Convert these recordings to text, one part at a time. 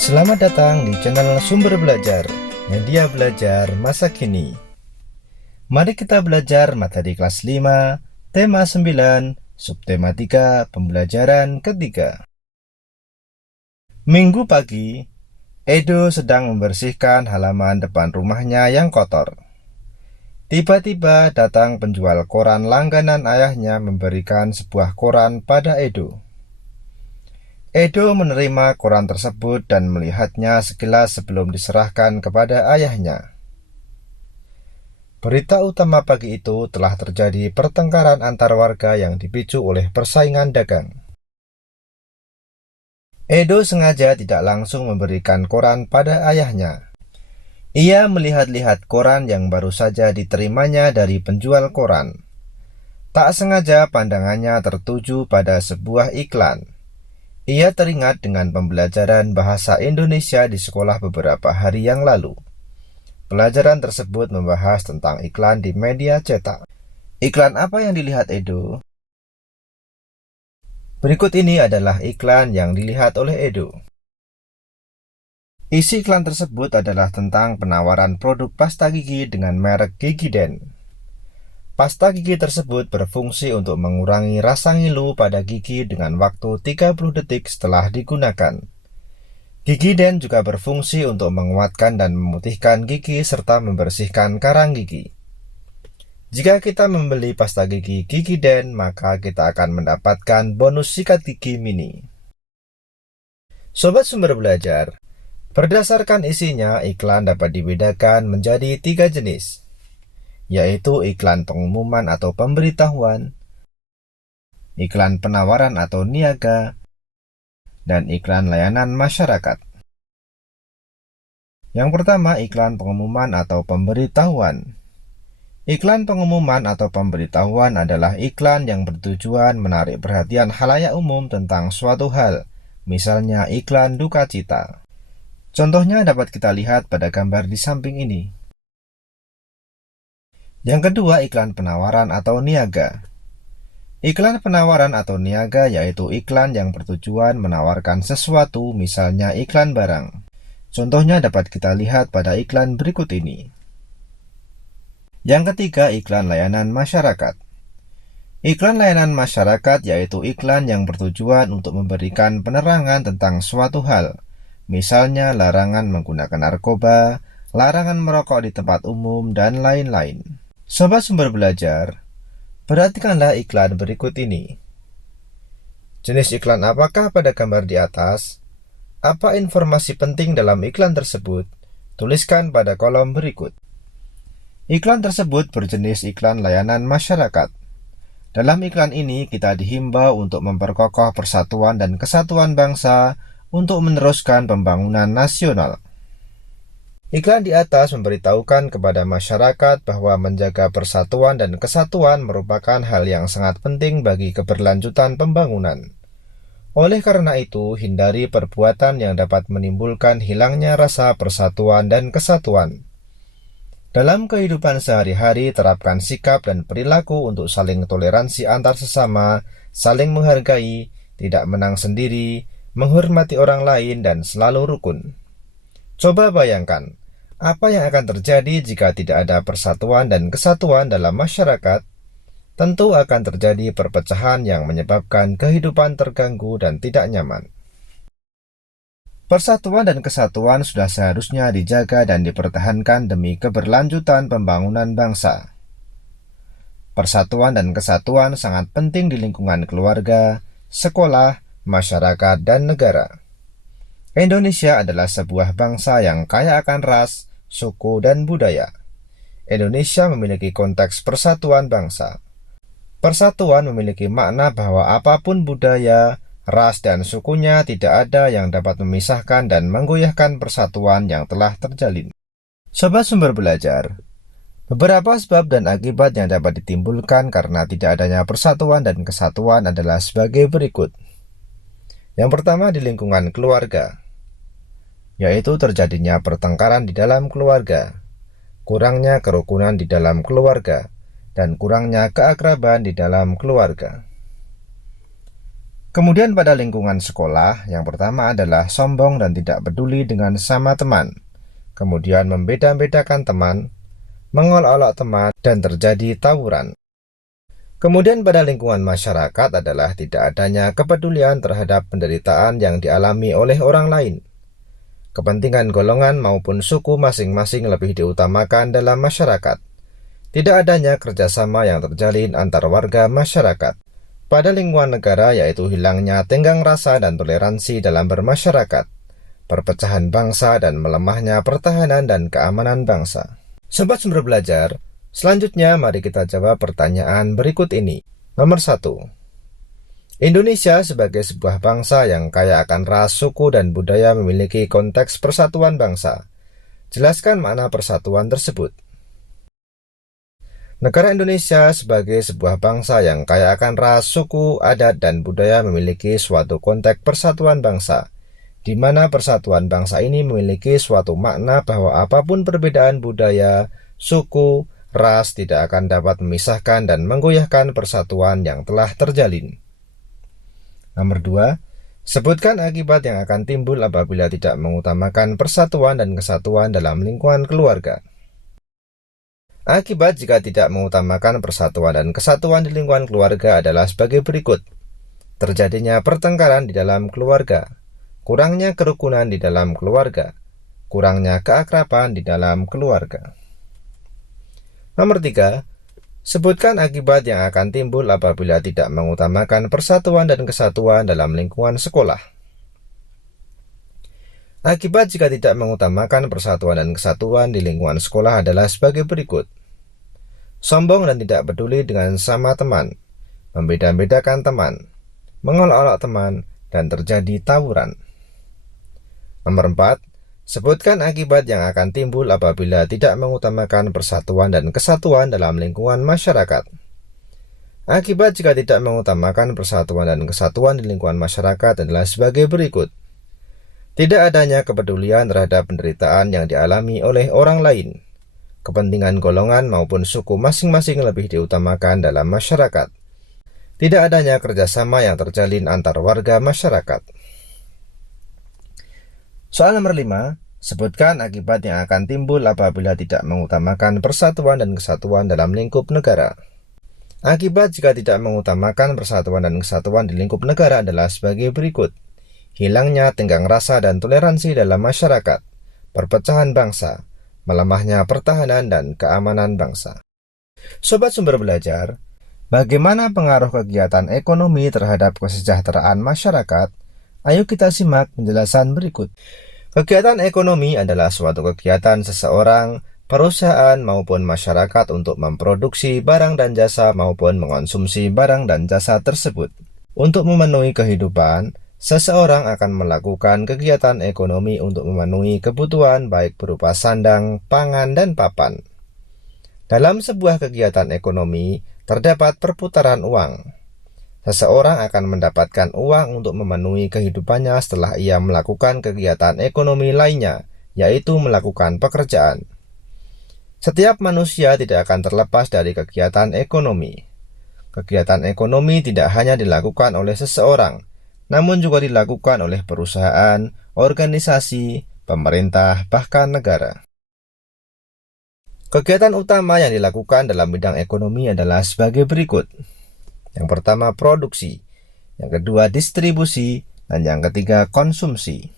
Selamat datang di channel Sumber Belajar, media belajar masa kini. Mari kita belajar materi kelas 5, tema 9, subtema 3, pembelajaran ketiga. Minggu pagi, Edo sedang membersihkan halaman depan rumahnya yang kotor. Tiba-tiba datang penjual koran langganan ayahnya memberikan sebuah koran pada Edo. Edo menerima koran tersebut dan melihatnya sekilas sebelum diserahkan kepada ayahnya. Berita utama pagi itu telah terjadi pertengkaran antar warga yang dipicu oleh persaingan dagang. Edo sengaja tidak langsung memberikan koran pada ayahnya. Ia melihat-lihat koran yang baru saja diterimanya dari penjual koran. Tak sengaja pandangannya tertuju pada sebuah iklan. Ia teringat dengan pembelajaran bahasa Indonesia di sekolah beberapa hari yang lalu. Pelajaran tersebut membahas tentang iklan di media cetak. Iklan apa yang dilihat Edo? Berikut ini adalah iklan yang dilihat oleh Edo. Isi iklan tersebut adalah tentang penawaran produk pasta gigi dengan merek Gigiden. Pasta gigi tersebut berfungsi untuk mengurangi rasa ngilu pada gigi dengan waktu 30 detik setelah digunakan. Gigiden juga berfungsi untuk menguatkan dan memutihkan gigi serta membersihkan karang gigi. Jika kita membeli pasta gigi Gigiden, maka kita akan mendapatkan bonus sikat gigi mini. Sobat Sumber Belajar, berdasarkan isinya, iklan dapat dibedakan menjadi 3 jenis, yaitu iklan pengumuman atau pemberitahuan, iklan penawaran atau niaga, dan iklan layanan masyarakat. Yang pertama, iklan pengumuman atau pemberitahuan. Iklan pengumuman atau pemberitahuan adalah iklan yang bertujuan menarik perhatian khalayak umum tentang suatu hal, misalnya iklan duka cita. Contohnya dapat kita lihat pada gambar di samping ini. Yang kedua, iklan penawaran atau niaga. Iklan penawaran atau niaga yaitu iklan yang bertujuan menawarkan sesuatu, misalnya iklan barang. Contohnya dapat kita lihat pada iklan berikut ini. Yang ketiga, iklan layanan masyarakat. Iklan layanan masyarakat yaitu iklan yang bertujuan untuk memberikan penerangan tentang suatu hal, misalnya larangan menggunakan narkoba, larangan merokok di tempat umum, dan lain-lain. Sobat Sumber Belajar, perhatikanlah iklan berikut ini. Jenis iklan apakah pada gambar di atas? Apa informasi penting dalam iklan tersebut? Tuliskan pada kolom berikut. Iklan tersebut berjenis iklan layanan masyarakat. Dalam iklan ini kita dihimbau untuk memperkokoh persatuan dan kesatuan bangsa untuk meneruskan pembangunan nasional. Iklan di atas memberitahukan kepada masyarakat bahwa menjaga persatuan dan kesatuan merupakan hal yang sangat penting bagi keberlanjutan pembangunan. Oleh karena itu, hindari perbuatan yang dapat menimbulkan hilangnya rasa persatuan dan kesatuan. Dalam kehidupan sehari-hari, terapkan sikap dan perilaku untuk saling toleransi antar sesama, saling menghargai, tidak menang sendiri, menghormati orang lain, dan selalu rukun. Coba bayangkan, apa yang akan terjadi jika tidak ada persatuan dan kesatuan dalam masyarakat? Tentu akan terjadi perpecahan yang menyebabkan kehidupan terganggu dan tidak nyaman. Persatuan dan kesatuan sudah seharusnya dijaga dan dipertahankan demi keberlanjutan pembangunan bangsa. Persatuan dan kesatuan sangat penting di lingkungan keluarga, sekolah, masyarakat, dan negara. Indonesia adalah sebuah bangsa yang kaya akan ras, suku, dan budaya. Indonesia memiliki konteks persatuan bangsa. Persatuan memiliki makna bahwa apapun budaya, ras, dan sukunya tidak ada yang dapat memisahkan dan menggoyahkan persatuan yang telah terjalin. Sobat Sumber Belajar, beberapa sebab dan akibat yang dapat ditimbulkan karena tidak adanya persatuan dan kesatuan adalah sebagai berikut. Yang pertama, di lingkungan keluarga, yaitu terjadinya pertengkaran di dalam keluarga, kurangnya kerukunan di dalam keluarga, dan kurangnya keakraban di dalam keluarga. Kemudian pada lingkungan sekolah, yang pertama adalah sombong dan tidak peduli dengan sesama teman. Kemudian membeda-bedakan teman, mengolok-olok teman, dan terjadi tawuran. Kemudian pada lingkungan masyarakat adalah tidak adanya kepedulian terhadap penderitaan yang dialami oleh orang lain. Kepentingan golongan maupun suku masing-masing lebih diutamakan dalam masyarakat. Tidak adanya kerjasama yang terjalin antar warga masyarakat. Pada lingkungan negara yaitu hilangnya tenggang rasa dan toleransi dalam bermasyarakat, perpecahan bangsa dan melemahnya pertahanan dan keamanan bangsa. Sobat Sumber Belajar, selanjutnya mari kita jawab pertanyaan berikut ini. Nomor 1. Indonesia sebagai sebuah bangsa yang kaya akan ras, suku, dan budaya memiliki konteks persatuan bangsa. Jelaskan makna persatuan tersebut. Negara Indonesia sebagai sebuah bangsa yang kaya akan ras, suku, adat, dan budaya memiliki suatu konteks persatuan bangsa, di mana persatuan bangsa ini memiliki suatu makna bahwa apapun perbedaan budaya, suku, ras tidak akan dapat memisahkan dan menggoyahkan persatuan yang telah terjalin. Nomor 2. Sebutkan akibat yang akan timbul apabila tidak mengutamakan persatuan dan kesatuan dalam lingkungan keluarga. Akibat jika tidak mengutamakan persatuan dan kesatuan di lingkungan keluarga adalah sebagai berikut. Terjadinya pertengkaran di dalam keluarga, kurangnya kerukunan di dalam keluarga, kurangnya keakraban di dalam keluarga. Nomor 3. Sebutkan akibat yang akan timbul apabila tidak mengutamakan persatuan dan kesatuan dalam lingkungan sekolah. Akibat jika tidak mengutamakan persatuan dan kesatuan di lingkungan sekolah adalah sebagai berikut. Sombong dan tidak peduli dengan sama teman, membeda-bedakan teman, mengolok-olok teman, dan terjadi tawuran. Nomor 4. Sebutkan akibat yang akan timbul apabila tidak mengutamakan persatuan dan kesatuan dalam lingkungan masyarakat. Akibat jika tidak mengutamakan persatuan dan kesatuan di lingkungan masyarakat adalah sebagai berikut. Tidak adanya kepedulian terhadap penderitaan yang dialami oleh orang lain. Kepentingan golongan maupun suku masing-masing lebih diutamakan dalam masyarakat. Tidak adanya kerjasama yang terjalin antar warga masyarakat. Soal nomor 5. Sebutkan akibat yang akan timbul apabila tidak mengutamakan persatuan dan kesatuan dalam lingkup negara. Akibat jika tidak mengutamakan persatuan dan kesatuan di lingkup negara adalah sebagai berikut. Hilangnya tenggang rasa dan toleransi dalam masyarakat, perpecahan bangsa, melemahnya pertahanan dan keamanan bangsa. Sobat Sumber Belajar, bagaimana pengaruh kegiatan ekonomi terhadap kesejahteraan masyarakat? Ayo kita simak penjelasan berikut. Kegiatan ekonomi adalah suatu kegiatan seseorang, perusahaan maupun masyarakat untuk memproduksi barang dan jasa maupun mengonsumsi barang dan jasa tersebut. Untuk memenuhi kehidupan, seseorang akan melakukan kegiatan ekonomi untuk memenuhi kebutuhan baik berupa sandang, pangan, dan papan. Dalam sebuah kegiatan ekonomi, terdapat perputaran uang. Seseorang akan mendapatkan uang untuk memenuhi kehidupannya setelah ia melakukan kegiatan ekonomi lainnya, yaitu melakukan pekerjaan. Setiap manusia tidak akan terlepas dari kegiatan ekonomi. Kegiatan ekonomi tidak hanya dilakukan oleh seseorang, namun juga dilakukan oleh perusahaan, organisasi, pemerintah, bahkan negara. Kegiatan utama yang dilakukan dalam bidang ekonomi adalah sebagai berikut. Yang pertama produksi, yang kedua distribusi, dan yang ketiga konsumsi.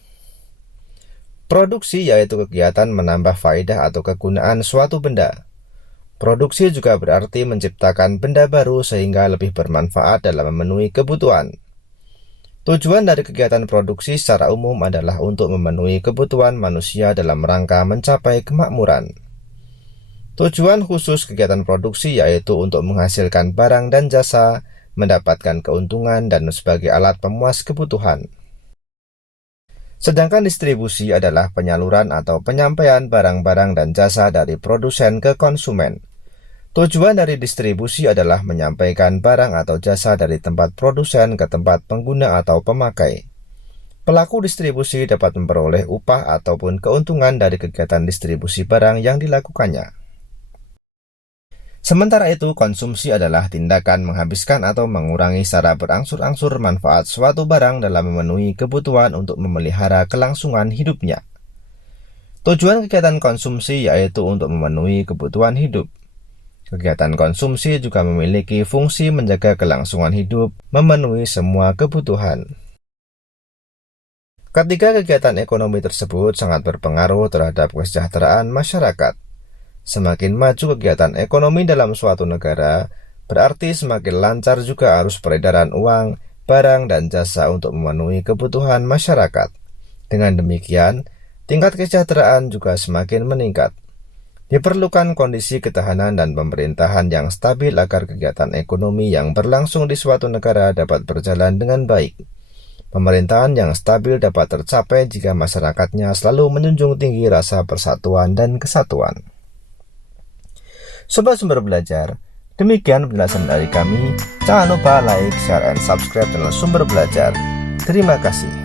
Produksi yaitu kegiatan menambah faedah atau kegunaan suatu benda. Produksi juga berarti menciptakan benda baru sehingga lebih bermanfaat dalam memenuhi kebutuhan. Tujuan dari kegiatan produksi secara umum adalah untuk memenuhi kebutuhan manusia dalam rangka mencapai kemakmuran. Tujuan khusus kegiatan produksi yaitu untuk menghasilkan barang dan jasa, mendapatkan keuntungan, dan sebagai alat pemuas kebutuhan. Sedangkan distribusi adalah penyaluran atau penyampaian barang-barang dan jasa dari produsen ke konsumen. Tujuan dari distribusi adalah menyampaikan barang atau jasa dari tempat produsen ke tempat pengguna atau pemakai. Pelaku distribusi dapat memperoleh upah ataupun keuntungan dari kegiatan distribusi barang yang dilakukannya. Sementara itu, konsumsi adalah tindakan menghabiskan atau mengurangi secara berangsur-angsur manfaat suatu barang dalam memenuhi kebutuhan untuk memelihara kelangsungan hidupnya. Tujuan kegiatan konsumsi yaitu untuk memenuhi kebutuhan hidup. Kegiatan konsumsi juga memiliki fungsi menjaga kelangsungan hidup, memenuhi semua kebutuhan. Ketiga kegiatan ekonomi tersebut sangat berpengaruh terhadap kesejahteraan masyarakat. Semakin maju kegiatan ekonomi dalam suatu negara, berarti semakin lancar juga arus peredaran uang, barang, dan jasa untuk memenuhi kebutuhan masyarakat. Dengan demikian, tingkat kesejahteraan juga semakin meningkat. Diperlukan kondisi ketahanan dan pemerintahan yang stabil agar kegiatan ekonomi yang berlangsung di suatu negara dapat berjalan dengan baik. Pemerintahan yang stabil dapat tercapai jika masyarakatnya selalu menjunjung tinggi rasa persatuan dan kesatuan. Sobat Sumber Belajar, demikian penjelasan dari kami. Jangan lupa like, share, and subscribe channel Sumber Belajar. Terima kasih.